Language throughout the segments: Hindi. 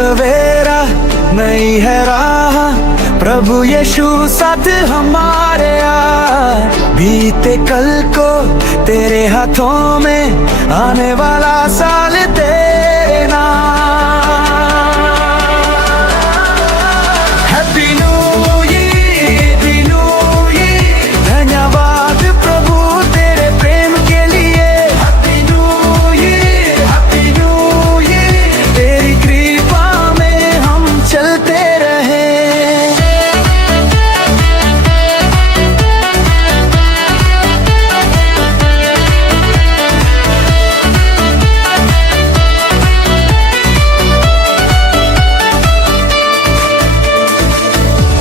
सवेरा नई है राह, प्रभु यीशु साथ हमारे आ। बीते कल को तेरे हाथों में, आने वाला साल तेरे नाम। हैप्पी न्यू ईयर, धन्यवाद प्रभु तेरे प्रेम के लिए। हैप्पी न्यू ईयर, तेरी कृपा में हम चलते रहे।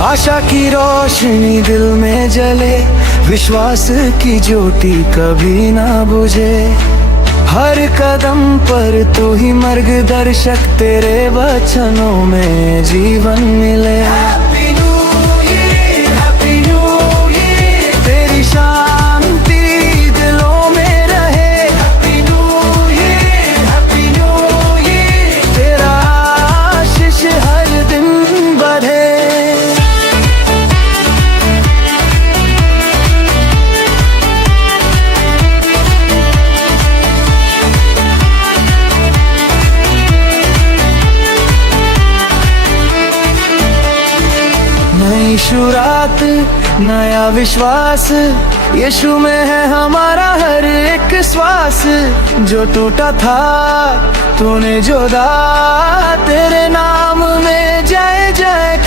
आशा की रोशनी दिल में जले, विश्वास की ज्योति कभी ना बुझे। हर कदम पर तू ही मार्गदर्शक, तेरे वचनों में जीवन मिले। हैप्पी न्यू ईयर, तेरी शांति दिलों में रहे। हैप्पी न्यू ईयर, तेरा आशीष हर दिन बढ़े। नई शुरुआत, नया विश्वास, यीशु में है हमारा हर एक श्वास। जो टूटा था तूने जोड़ा, तेरे नाम में जय जय।